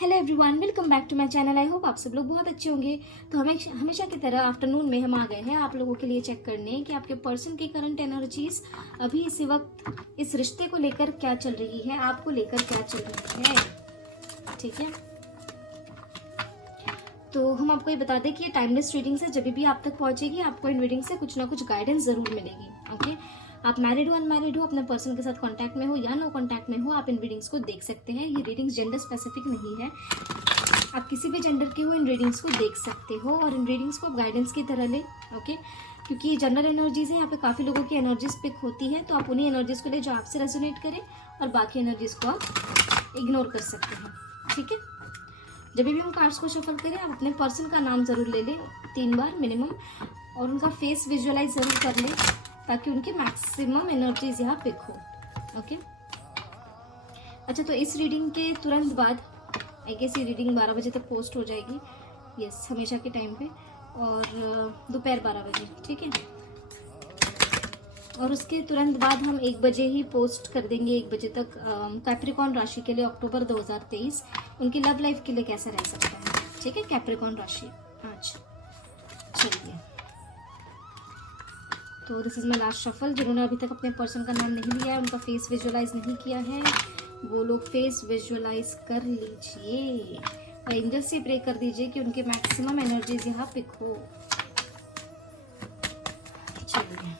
Hello everyone, welcome back to my channel. I hope आप सब लोग बहुत अच्छे होंगे। तो हमेशा की तरह आफ्टरनून में हम आ गए हैं आप लोगों के लिए चेक करने कि आपके पर्सन की करंट एनर्जीज अभी इसी वक्त इस रिश्ते को लेकर क्या चल रही है, आपको लेकर क्या चल रही है। ठीक है, तो हम आपको ये बता दें कि ये टाइमलेस रीडिंग से जब भी आप तक पहुंचेगी आपको इन रीडिंग से कुछ ना कुछ गाइडेंस जरूर मिलेगी। ओके, आप मैरिड हो अनमैरिड हो, अपने पर्सन के साथ कांटेक्ट में हो या नो कांटेक्ट में हो, आप इन रीडिंग्स को देख सकते हैं। ये रीडिंग्स जेंडर स्पेसिफिक नहीं है, आप किसी भी जेंडर के हो इन रीडिंग्स को देख सकते हो और इन रीडिंग्स को आप गाइडेंस की तरह ले। ओके, क्योंकि ये जनरल एनर्जीज है, यहाँ पे काफ़ी लोगों की एनर्जीज पिक होती है, तो आप उन्हीं एनर्जीज को ले जो आपसे रेजोनेट करें और बाकी एनर्जीज को आप इग्नोर कर सकते हैं। ठीक है, जब भी हम कार्ड्स को शफल करें आप अपने पर्सन का नाम ज़रूर ले लें 3 बार मिनिमम, और उनका फेस विजुअलाइज ज़रूर कर लें ताकि उनकी मैक्सिमम एनर्जीज यहाँ पिक हो। ओके, अच्छा, तो इस रीडिंग के तुरंत बाद आई गेस ये रीडिंग 12 बजे तक पोस्ट हो जाएगी। यस, हमेशा के टाइम पे, और दोपहर 12 बजे। ठीक है, और उसके तुरंत बाद हम 1 बजे ही पोस्ट कर देंगे, 1 बजे तक कैप्रिकॉन राशि के लिए अक्टूबर 2023 उनकी लव लाइफ के लिए कैसा रह सकता है। ठीक है, कैप्रिकॉन राशि आज। चलिए, तो this is my last shuffle. जिन्होंने अभी तक अपने पर्सन का नाम नहीं लिया है, उनका फेस विजुअलाइज नहीं किया है, वो लोग फेस विजुअलाइज कर लीजिए और एंजल से प्रे कर दीजिए कि उनके मैक्सिमम एनर्जीज यहाँ पिक हो। चलिए,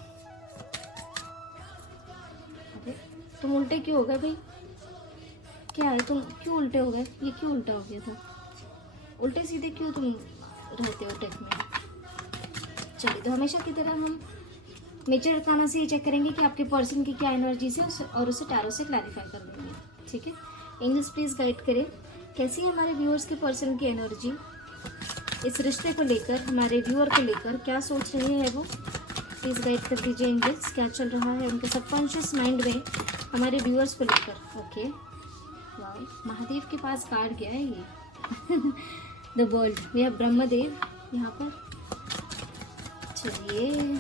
तुम उल्टे क्यों हो गए भाई? क्या है, तुम क्यों उल्टे हो गए? ये क्यों उल्टा हो गया था? उल्टे सीधे क्यों तुम रहते हो टेक में? चलिए, तो हमेशा की तरह हम मेजर अरकाना से ये चेक करेंगे कि आपके पर्सन की क्या एनर्जीज है और उसे टैरो से क्लैरिफाई कर देंगे। ठीक है, एंजल्स प्लीज गाइड करें कैसी है हमारे व्यूअर्स के पर्सन की एनर्जी इस रिश्ते को लेकर, हमारे व्यूअर को लेकर क्या सोच रहे हैं वो। प्लीज गाइड कर दीजिए एंजल्स, क्या चल रहा है उनके सबकॉन्शियस माइंड में हमारे व्यूअर्स को लेकर। ओके, वाओ, महादेव के पास कार्ड गया है ये the world, we have Brahmadev यहाँ पर। चलिए,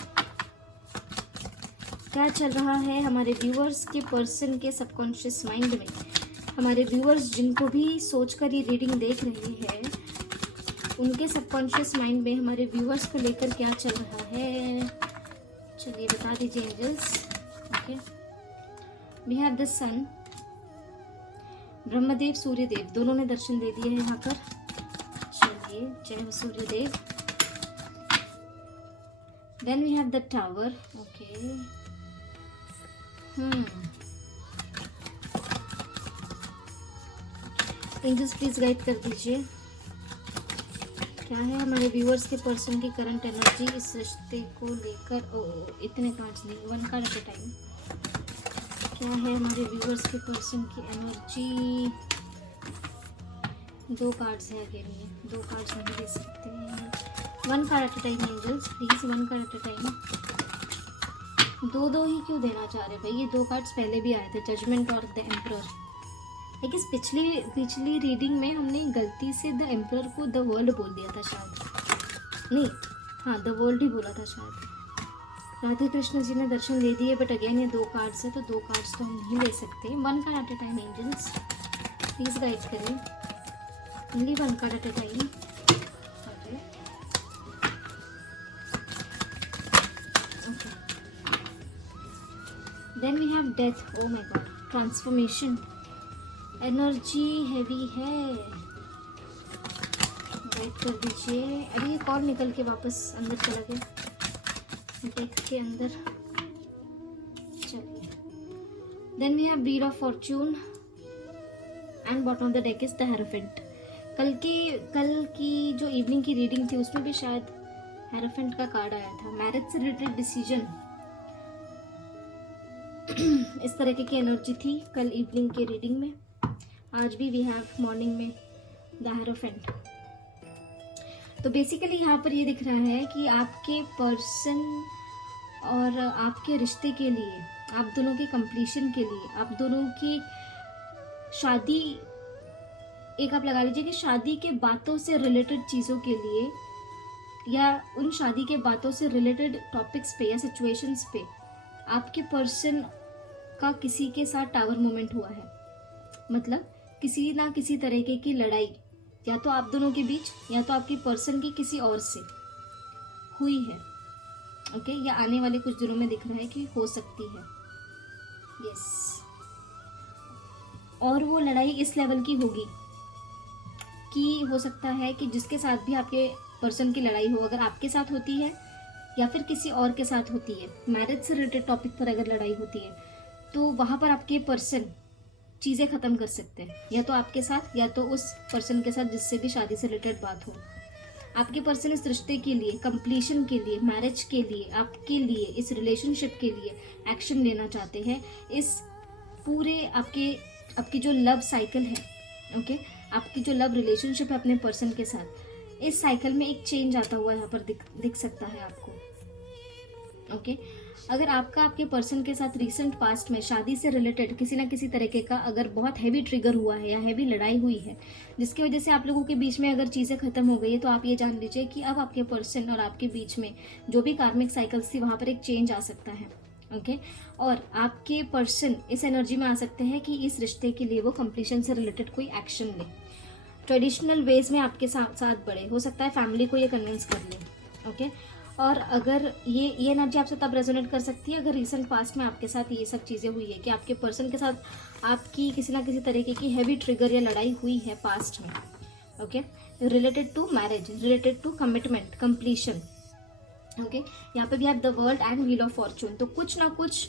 क्या चल रहा है हमारे व्यूअर्स के पर्सन के सबकॉन्शियस माइंड में, हमारे व्यूअर्स जिनको भी सोचकर ये रीडिंग देख रहे हैं उनके सबकॉन्शियस माइंड में हमारे व्यूअर्स को लेकर क्या चल रहा है। चलिए, बता दीजिए angels. Okay, we have the sun, Brahmadev Suryadev दोनों ने दर्शन दे दिए हैं यहाँ पर। चलिए, जय हो Suryadev. Then we have the tower. Okay, angels please guide कर दीजिए क्या है हमारे व्यूअर्स के पर्सन की करंट एनर्जी इस रिश्ते को लेकर। ओ, इतने कार्ड्स नहीं, 1 कार्ड एट अ टाइम। क्या है हमारे व्यूअर्स के पर्सन की एनर्जी? 2 कार्ड्स है अगेन, ये 2 कार्ड्स नहीं दे सकते। 1 card at a time angels please, 1 card at a time. 2 ही क्यों देना चाह रहे भाई? ये 2 कार्ड्स पहले भी आए थे, जजमेंट और द एम्परर। लेकिन पिछली रीडिंग में हमने गलती से द एम्परर को द वर्ल्ड बोल दिया था शायद, नहीं, हाँ, द वर्ल्ड ही बोला था शायद। राधे कृष्ण जी ने दर्शन दे दिए, बट अगेन ये 2 कार्ड्स है, तो 2 कार्ड्स तो हम नहीं ले सकते। 1 card at a time angels please guide करें, only 1 card at a time. Then we have death. Oh my god, transformation energy heavy है, गाइड कर दीजिए। अभी एक और निकल के वापस अंदर चला गया डेक के अंदर। चलिए, then we have wheel of fortune and bottom of the deck is the hierophant. कल की जो इवनिंग की रीडिंग थी उसमें भी शायद हेरोफेंट का कार्ड आया था, मैरिज से रिलेटेड डिसीजन, इस तरह की एनर्जी थी कल इवनिंग के रीडिंग में। आज भी वी हैव मॉर्निंग में द हेरोफेंट। तो बेसिकली यहाँ पर ये दिख रहा है कि आपके पर्सन और आपके रिश्ते के लिए, आप दोनों के कंप्लीशन के लिए, आप दोनों की शादी, एक आप लगा लीजिए कि शादी के बातों से रिलेटेड चीज़ों के लिए या उन शादी के बातों से रिलेटेड टॉपिक्स पे या सिचुएशंस पे आपके पर्सन का किसी के साथ टावर मोमेंट हुआ है। मतलब किसी ना किसी तरीके की लड़ाई या तो आप दोनों के बीच या तो आपकी पर्सन की किसी और से हुई है, ओके, या आने वाले कुछ दिनों में दिख रहा है कि हो सकती है। यस, और वो लड़ाई इस लेवल की होगी कि हो सकता है कि जिसके साथ भी आपके पर्सन की लड़ाई हो, अगर आपके साथ होती है या फिर किसी और के साथ होती है, मैरिज से रिलेटेड टॉपिक पर अगर लड़ाई होती है, तो वहाँ पर आपके पर्सन चीज़ें ख़त्म कर सकते हैं, या तो आपके साथ या तो उस पर्सन के साथ जिससे भी शादी से रिलेटेड बात हो। आपके पर्सन इस रिश्ते के लिए, कंप्लीशन के लिए, मैरिज के लिए, आपके लिए, इस रिलेशनशिप के लिए एक्शन लेना चाहते हैं। इस पूरे आपकी जो लव साइकिल है, ओके, आपकी जो लव रिलेशनशिप है अपने पर्सन के साथ, इस साइकिल में एक चेंज आता हुआ यहाँ पर दिख सकता है आपको, ओके। अगर आपके पर्सन के साथ रिसेंट पास्ट में शादी से रिलेटेड किसी ना किसी तरीके का अगर बहुत हैवी ट्रिगर हुआ है या हैवी लड़ाई हुई है, जिसकी वजह से आप लोगों के बीच में अगर चीज़ें खत्म हो गई है, तो आप ये जान लीजिए कि अब आपके पर्सन और आपके बीच में जो भी कार्मिक साइकिल्स थी वहाँ पर एक चेंज आ सकता है, ओके। और आपके पर्सन इस एनर्जी में आ सकते हैं कि इस रिश्ते के लिए वो कंप्लीशन से रिलेटेड कोई एक्शन ले, ट्रेडिशनल वेज में आपके साथ बढ़े, हो सकता है फैमिली को ये कन्विंस कर ले, ओके। और अगर ये एनर्जी आपसे तब रेजोनेट कर सकती है अगर रिसेंट पास्ट में आपके साथ ये सब चीज़ें हुई है कि आपके पर्सन के साथ आपकी किसी ना किसी तरीके की हैवी ट्रिगर या लड़ाई हुई है पास्ट में, okay, related to marriage, related to commitment, completion, okay. यहाँ पे भी आप the world and wheel of fortune, तो कुछ ना कुछ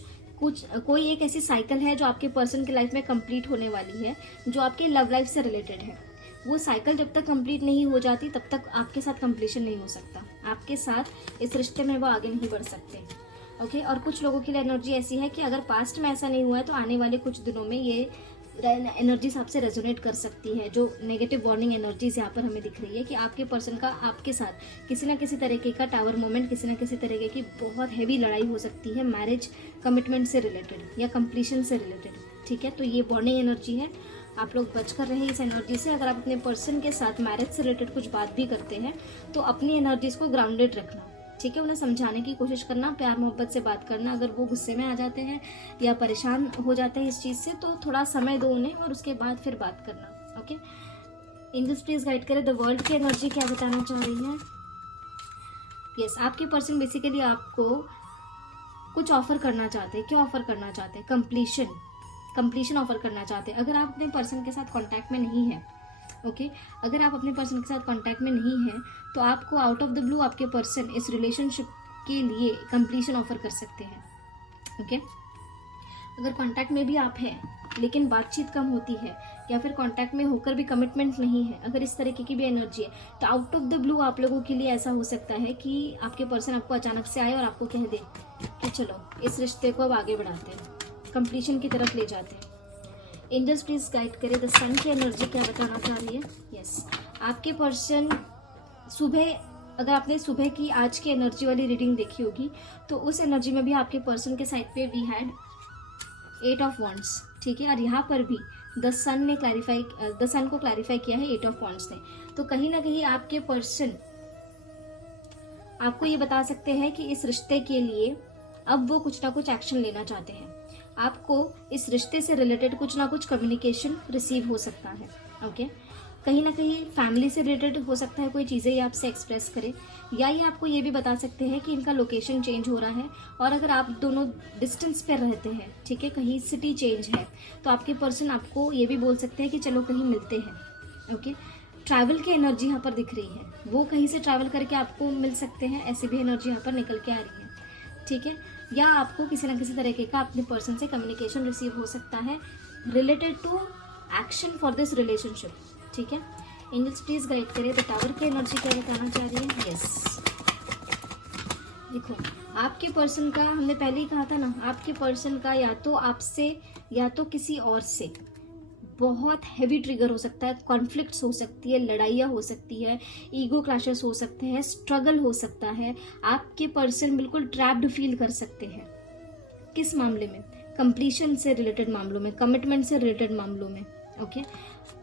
कोई एक ऐसी साइकिल है जो आपके पर्सन की लाइफ में कंप्लीट होने वाली है, जो आपकी लव लाइफ से रिलेटेड है। वो साइकिल जब तक कंप्लीट नहीं हो जाती तब तक आपके साथ कंप्लीशन नहीं हो सकता, आपके साथ इस रिश्ते में वो आगे नहीं बढ़ सकते, ओके। और कुछ लोगों के लिए एनर्जी ऐसी है कि अगर पास्ट में ऐसा नहीं हुआ है तो आने वाले कुछ दिनों में ये एनर्जीज आपसे रेजोनेट कर सकती है। जो नेगेटिव वार्निंग एनर्जीज यहाँ पर हमें दिख रही है कि आपके पर्सन का आपके साथ किसी ना किसी तरीके का टावर मोमेंट, किसी ना किसी तरीके की बहुत हैवी लड़ाई हो सकती है मैरिज कमिटमेंट से रिलेटेड या कंप्लीशन से रिलेटेड, ठीक है। तो ये वार्निंग एनर्जी है, आप लोग बच कर रहे इस एनर्जी से। अगर आप अपने पर्सन के साथ मैरिज से रिलेटेड कुछ बात भी करते हैं तो अपनी एनर्जीज को ग्राउंडेड रखना, ठीक है। उन्हें समझाने की कोशिश करना, प्यार मोहब्बत से बात करना। अगर वो गुस्से में आ जाते हैं या परेशान हो जाते हैं इस चीज़ से तो थोड़ा समय दो उन्हें और उसके बाद फिर बात करना, ओके। एंजल्स प्लीज गाइड करें द वर्ल्ड की एनर्जी क्या बताना चाह रही है। यस, आपके पर्सन बेसिकली आपको कुछ ऑफर करना चाहते हैं। क्या ऑफर करना चाहते हैं? कंप्लीशन ऑफर करना चाहते हैं। अगर आप अपने पर्सन के साथ कांटेक्ट में नहीं है, ओके, अगर आप अपने पर्सन के साथ कांटेक्ट में नहीं है तो आपको आउट ऑफ द ब्लू आपके पर्सन इस रिलेशनशिप के लिए कंप्लीशन ऑफर कर सकते हैं, ओके। अगर कांटेक्ट में भी आप हैं लेकिन बातचीत कम होती है या फिर कांटेक्ट में होकर भी कमिटमेंट नहीं है, अगर इस तरीके की भी एनर्जी है तो आउट ऑफ द ब्लू आप लोगों के लिए ऐसा हो सकता है कि आपके पर्सन आपको अचानक से आए और आपको कह दे कि चलो इस रिश्ते को अब आगे बढ़ाते हैं, कंप्लीशन की तरफ ले जाते हैं। एंजल्स प्लीज गाइड करें द सन की एनर्जी क्या बताना चाह रही है। यस, आपके पर्सन सुबह, अगर आपने सुबह की आज की एनर्जी वाली रीडिंग देखी होगी तो उस एनर्जी में भी आपके पर्सन के साइड पे वी हैड 8 ऑफ वॉन्ड्स, ठीक है। और यहाँ पर भी द सन को क्लैरिफाई किया है 8 ऑफ वॉन्ड्स ने। तो कहीं ना कहीं आपके पर्सन आपको ये बता सकते हैं कि इस रिश्ते के लिए अब वो कुछ ना कुछ एक्शन लेना चाहते हैं। आपको इस रिश्ते से रिलेटेड कुछ ना कुछ कम्युनिकेशन रिसीव हो सकता है, ओके। कहीं ना कहीं फैमिली से रिलेटेड हो सकता है कोई चीज़ें ये आपसे एक्सप्रेस करे, या ये आपको ये भी बता सकते हैं कि इनका लोकेशन चेंज हो रहा है। और अगर आप दोनों डिस्टेंस पर रहते हैं, ठीक है, कहीं सिटी चेंज है, तो आपके पर्सन आपको ये भी बोल सकते हैं कि चलो कहीं मिलते हैं, ओके। ट्रैवल की एनर्जी यहाँ पर दिख रही है, वो कहीं से ट्रैवल करके आपको मिल सकते हैं, ऐसी भी एनर्जी यहाँ पर निकल के आ रही है, ठीक है। या आपको किसी ना किसी तरीके का अपने पर्सन से कम्युनिकेशन रिसीव हो सकता है related to action for this relationship, ठीक है। एंजल्स प्लीज गाइड करिए द टावर की एनर्जी क्या बताना चाह रही है। यस, देखो आपके पर्सन का, हमने पहले ही कहा था ना, आपके पर्सन का या तो आपसे या तो किसी और से बहुत हैवी ट्रिगर हो सकता है, कॉन्फ्लिक्ट्स हो सकती है, लड़ाइयाँ हो सकती है, ईगो क्लैशेस हो सकते हैं, स्ट्रगल हो सकता है। आपके पर्सन बिल्कुल ट्रैप्ड फील कर सकते हैं। किस मामले में? कंप्लीशन से रिलेटेड मामलों में, कमिटमेंट से रिलेटेड मामलों में, ओके।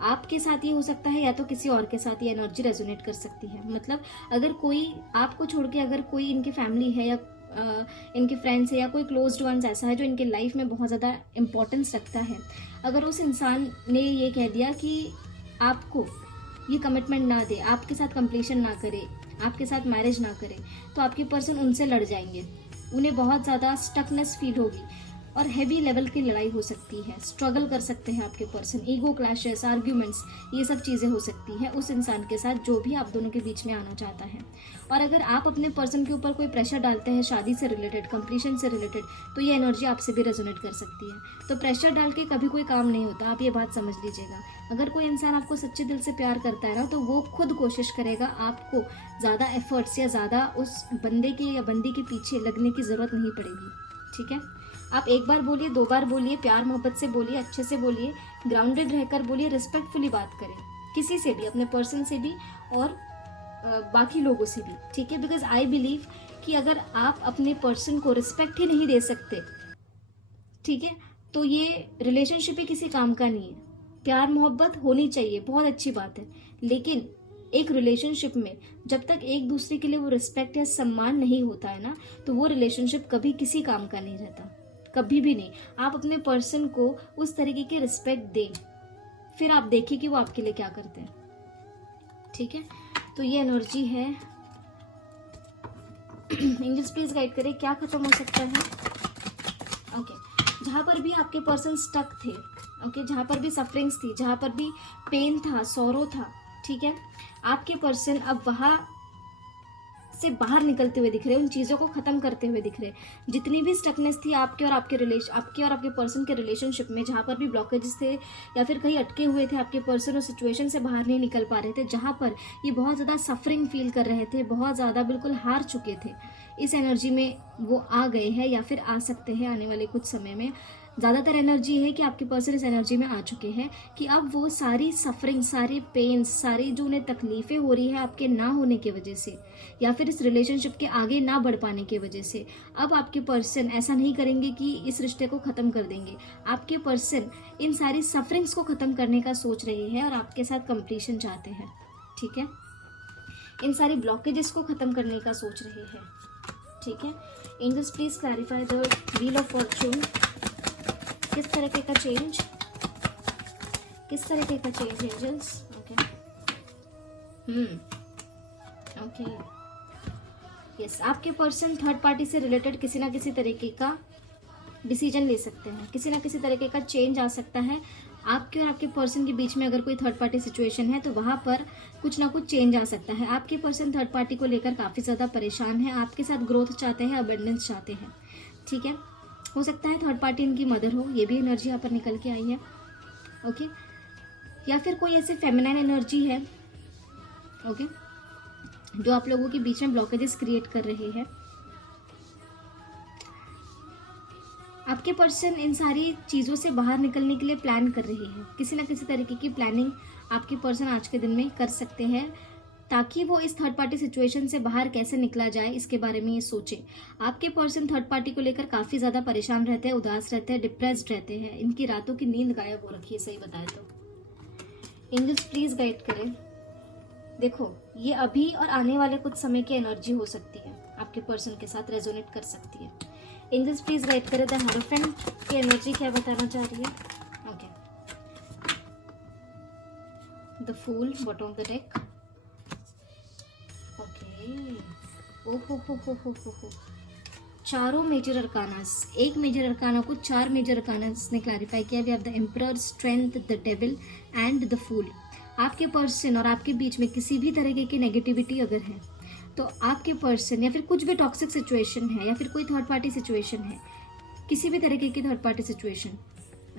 आपके साथ ये हो सकता है या तो किसी और के साथ ये एनर्जी रेजोनेट कर सकती है। मतलब अगर कोई आपको छोड़ के अगर कोई इनकी फैमिली है या इनके फ्रेंड्स है या कोई क्लोज्ड वंस ऐसा है जो इनके लाइफ में बहुत ज़्यादा इम्पोर्टेंस रखता है, अगर उस इंसान ने ये कह दिया कि आपको ये कमिटमेंट ना दे, आपके साथ कंप्लीशन ना करे, आपके साथ मैरिज ना करे, तो आपके पर्सन उनसे लड़ जाएंगे। उन्हें बहुत ज़्यादा स्टकनेस फील होगी और हैवी लेवल की लड़ाई हो सकती है, स्ट्रगल कर सकते हैं आपके पर्सन, ईगो क्लैशेस, आर्ग्यूमेंट्स, ये सब चीज़ें हो सकती है उस इंसान के साथ जो भी आप दोनों के बीच में आना चाहता है। और अगर आप अपने पर्सन के ऊपर कोई प्रेशर डालते हैं शादी से रिलेटेड, कंप्लीशन से रिलेटेड, तो ये एनर्जी आपसे भी रेजोनेट कर सकती है। तो प्रेशर डाल के कभी कोई काम नहीं होता, आप ये बात समझ लीजिएगा। अगर कोई इंसान आपको सच्चे दिल से प्यार करता है ना, तो वो खुद कोशिश करेगा, आपको ज़्यादा एफर्ट्स या ज़्यादा उस बंदे के या बंदी के पीछे लगने की ज़रूरत नहीं पड़ेगी। ठीक है, आप एक बार बोलिए, 2 बार बोलिए, प्यार मोहब्बत से बोलिए, अच्छे से बोलिए, ग्राउंडेड रहकर बोलिए, रिस्पेक्टफुली बात करें किसी से भी, अपने पर्सन से भी और बाकी लोगों से भी। ठीक है, बिकॉज आई बिलीव कि अगर आप अपने पर्सन को रिस्पेक्ट ही नहीं दे सकते, ठीक है, तो ये रिलेशनशिप ही किसी काम का नहीं है। प्यार मोहब्बत होनी चाहिए, बहुत अच्छी बात है, लेकिन एक रिलेशनशिप में जब तक एक दूसरे के लिए वो रिस्पेक्ट या सम्मान नहीं होता है ना, तो वो रिलेशनशिप कभी किसी काम का नहीं रहता, कभी भी नहीं। आप अपने पर्सन को उस तरीके की रिस्पेक्ट दें, फिर आप देखिए कि वो आपके लिए क्या करते हैं। ठीक है, तो ये एनर्जी है। एंजल्स प्लीज गाइड करें, क्या खत्म हो सकता है। ओके, जहाँ पर भी आपके पर्सन स्टक थे, ओके, जहाँ पर भी सफरिंग्स थी, जहाँ पर भी पेन था, सौरो था, ठीक है, आपके पर्सन अब वहाँ से बाहर निकलते हुए दिख रहे हैं, उन चीज़ों को ख़त्म करते हुए दिख रहे हैं। जितनी भी स्टकनेस थी आपके और आपके पर्सन के रिलेशनशिप में, जहाँ पर भी ब्लॉकेजेस थे या फिर कहीं अटके हुए थे आपके पर्सन, उस सिचुएशन से बाहर नहीं निकल पा रहे थे, जहाँ पर ये बहुत ज़्यादा सफरिंग फील कर रहे थे, बहुत ज़्यादा बिल्कुल हार चुके थे, इस एनर्जी में वो आ गए हैं या फिर आ सकते हैं आने वाले कुछ समय में। ज़्यादातर एनर्जी है कि आपके पर्सन इस एनर्जी में आ चुके हैं कि अब वो सारी सफरिंग, सारी पेन्स, सारी जो उन्हें तकलीफ़ें हो रही है आपके ना होने की वजह से या फिर इस रिलेशनशिप के आगे ना बढ़ पाने की वजह से, अब आपके पर्सन ऐसा नहीं करेंगे कि इस रिश्ते को ख़त्म कर देंगे। आपके पर्सन इन सारी सफरिंग्स को ख़त्म करने का सोच रहे हैं और आपके साथ कंप्लीशन चाहते हैं। ठीक है, इन सारी ब्लॉकेजेस को ख़त्म करने का सोच रहे हैं। ठीक है, angels please clarify the wheel of fortune. किस तरीके का चेंज, किस तरीके का change angels. Okay, okay, yes, आपके पर्सन थर्ड पार्टी से रिलेटेड किसी ना किसी तरीके का डिसीजन ले सकते हैं, किसी ना किसी तरीके का चेंज आ सकता है आपके और आपके पर्सन के बीच में। अगर कोई थर्ड पार्टी सिचुएशन है तो वहाँ पर कुछ ना कुछ चेंज आ सकता है। आपके पर्सन थर्ड पार्टी को लेकर काफ़ी ज़्यादा परेशान है, आपके साथ ग्रोथ चाहते हैं, अबंडेंस चाहते हैं। ठीक है, हो सकता है थर्ड पार्टी इनकी मदर हो, ये भी एनर्जी यहाँ पर निकल के आई है। ओके, या फिर कोई ऐसे फेमिनाइन एनर्जी है, ओके, जो आप लोगों के बीच में ब्लॉकेजेस क्रिएट कर रहे हैं। आपके पर्सन इन सारी चीज़ों से बाहर निकलने के लिए प्लान कर रहे हैं, किसी ना किसी तरीके की प्लानिंग आपके पर्सन आज के दिन में कर सकते हैं, ताकि वो इस थर्ड पार्टी सिचुएशन से बाहर कैसे निकला जाए इसके बारे में ये सोचे। आपके पर्सन थर्ड पार्टी को लेकर काफ़ी ज़्यादा परेशान रहते हैं, उदास रहते हैं, डिप्रेस्ड रहते हैं, इनकी रातों की नींद गायब हो रखी है, सही बताए तो। एंजल्स प्लीज गाइड करें। देखो, ये अभी और आने वाले कुछ समय की एनर्जी हो सकती है, आपके पर्सन के साथ रेजोनेट कर सकती है। एंजल्स प्लीज गाइड करें द हेरोफेंट की एनर्जी क्या बताना चाह रही है। Okay, the fool bottom of the deck. ओहो, चारों मेजर अरकानास, एक मेजर अरकाना को 4 मेजर अरकानास ने क्लैरिफाई किया। We have the emperor, strength, the devil and the fool. आपके पर्सन और आपके बीच में किसी भी तरीके की नेगेटिविटी अगर है, तो आपके पर्सन या फिर कुछ भी टॉक्सिक सिचुएशन है या फिर कोई थर्ड पार्टी सिचुएशन है, किसी भी तरीके की third party situation,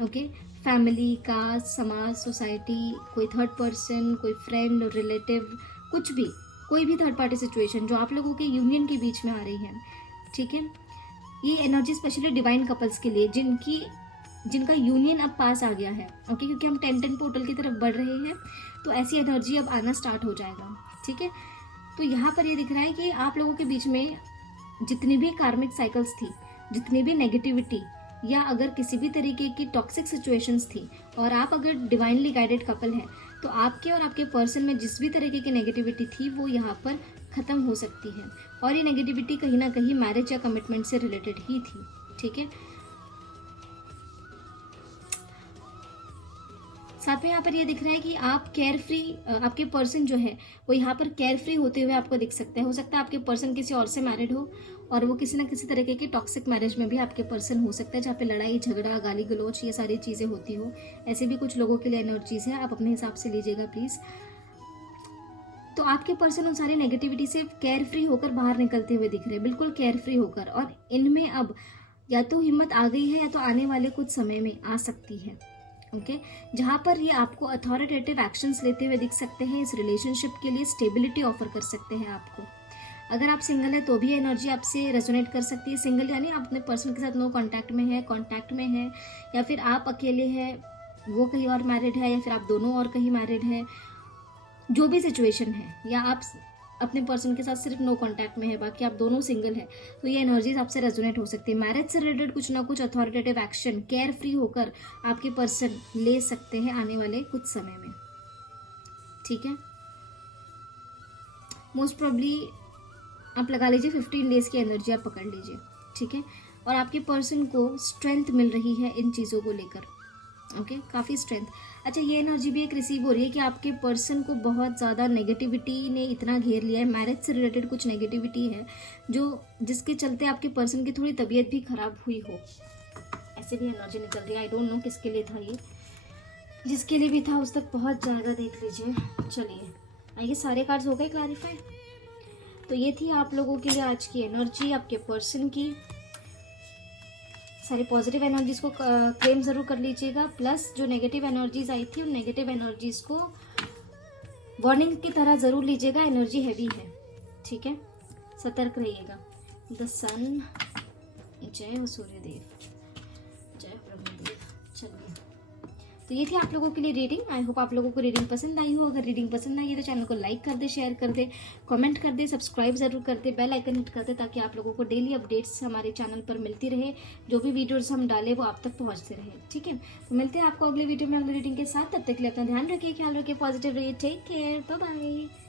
okay, family, caste, समाज, सोसाइटी, कोई थर्ड पर्सन, कोई फ्रेंड, रिलेटिव, कुछ भी, कोई भी थर्ड पार्टी सिचुएशन जो आप लोगों के यूनियन के बीच में आ रही है। ठीक है, ये एनर्जी स्पेशली डिवाइन कपल्स के लिए जिनका यूनियन अब पास आ गया है, ओके, क्योंकि हम 10-10 पोर्टल की तरफ बढ़ रहे हैं, तो ऐसी एनर्जी अब आना स्टार्ट हो जाएगा। ठीक है, तो यहाँ पर ये दिख रहा है कि आप लोगों के बीच में जितनी भी कार्मिक साइकिल्स थी, जितनी भी नेगेटिविटी या अगर किसी भी तरीके की टॉक्सिक सिचुएशंस थी, और आप अगर डिवाइनली गाइडेड कपल हैं, तो आपके और आपके पर्सन में जिस भी तरीके की नेगेटिविटी थी वो यहाँ पर ख़त्म हो सकती है। और ये नेगेटिविटी कहीं ना कहीं मैरिज या कमिटमेंट से रिलेटेड ही थी, ठीक है। साथ में यहाँ पर ये दिख रहा है कि आप केयर फ्री, आपके पर्सन जो है वो यहाँ पर केयर फ्री होते हुए आपको दिख सकते हैं। हो सकता है आपके पर्सन किसी और से मैरिड हो और वो किसी न किसी तरीके की टॉक्सिक मैरिज में भी आपके पर्सन हो सकता है, जहाँ पे लड़ाई झगड़ा गाली गलौज ये सारी चीज़ें होती हो। ऐसे भी कुछ लोगों के लिए एनर्जीज है, आप अपने हिसाब से लीजिएगा प्लीज़। तो आपके पर्सन उन सारी नेगेटिविटी से केयर फ्री होकर बाहर निकलते हुए दिख रहे हैं, बिल्कुल केयर फ्री होकर। और इनमें अब या तो हिम्मत आ गई है या तो आने वाले कुछ समय में आ सकती है, ओके। जहाँ पर ये आपको अथॉरिटेटिव एक्शंस लेते हुए दिख सकते हैं, इस रिलेशनशिप के लिए स्टेबिलिटी ऑफर कर सकते हैं आपको। अगर आप सिंगल है तो भी एनर्जी आपसे रेजोनेट कर सकती है। सिंगल यानी आप अपने पर्सन के साथ नो कांटेक्ट में है, कांटेक्ट में है, या फिर आप अकेले हैं, वो कहीं और मैरिड है, या फिर आप दोनों और कहीं मैरिड है, जो भी सिचुएशन है, या आप अपने पर्सन के साथ सिर्फ नो कांटेक्ट में है, बाकी आप दोनों सिंगल है, तो ये एनर्जीज आपसे रेजोनेट हो सकती है। मैरिज से रिलेटेड कुछ ना कुछ अथॉरिटेटिव एक्शन केयर फ्री होकर आपके पर्सन ले सकते हैं आने वाले कुछ समय में, ठीक है। मोस्ट प्रॉब्ली आप लगा लीजिए 15 डेज की एनर्जी आप पकड़ लीजिए, ठीक है। और आपके पर्सन को स्ट्रेंथ मिल रही है इन चीज़ों को लेकर, ओके, काफ़ी स्ट्रेंथ। अच्छा, ये एनर्जी भी एक रिसीव हो रही है कि आपके पर्सन को बहुत ज़्यादा नेगेटिविटी ने इतना घेर लिया है, मैरिज से रिलेटेड कुछ नेगेटिविटी है जो जिसके चलते आपके पर्सन की थोड़ी तबीयत भी खराब हुई हो, ऐसे भी एनर्जी निकल रही है। आई डोंट नो किसके लिए था ये, जिसके लिए भी था उस तक पहुँच जाएगा, देख लीजिए। चलिए, आइए सारे कार्ड्स हो गए क्लैरिफाई। तो ये थी आप लोगों के लिए आज की एनर्जी आपके पर्सन की। सारी पॉजिटिव एनर्जीज को क्लेम ज़रूर कर लीजिएगा, प्लस जो नेगेटिव एनर्जीज आई थी उन नेगेटिव एनर्जीज को वार्निंग की तरह ज़रूर लीजिएगा, एनर्जी हैवी है, ठीक है। सतर्क रहिएगा। द सन, जय हो सूर्यदेव, जय ब्रह्मदेव। चलिए, तो ये थी आप लोगों के लिए रीडिंग। आई होप आप लोगों को रीडिंग पसंद आई हो। अगर रीडिंग पसंद आई है तो चैनल को लाइक कर दे, शेयर कर दे, कमेंट कर दे, सब्सक्राइब जरूर कर दे, बेल आइकन हिट कर दे, ताकि आप लोगों को डेली अपडेट्स हमारे चैनल पर मिलती रहे। जो भी वीडियोस हम डालें वो आप तक पहुंचते रहे, ठीक है। तो मिलते हैं आपको अगले वीडियो में अगले रीडिंग के साथ। तब तक के लिए अपना ध्यान रखिए, ख्याल रखिए, पॉजिटिव रहिए, टेक केयर, बाय बाय।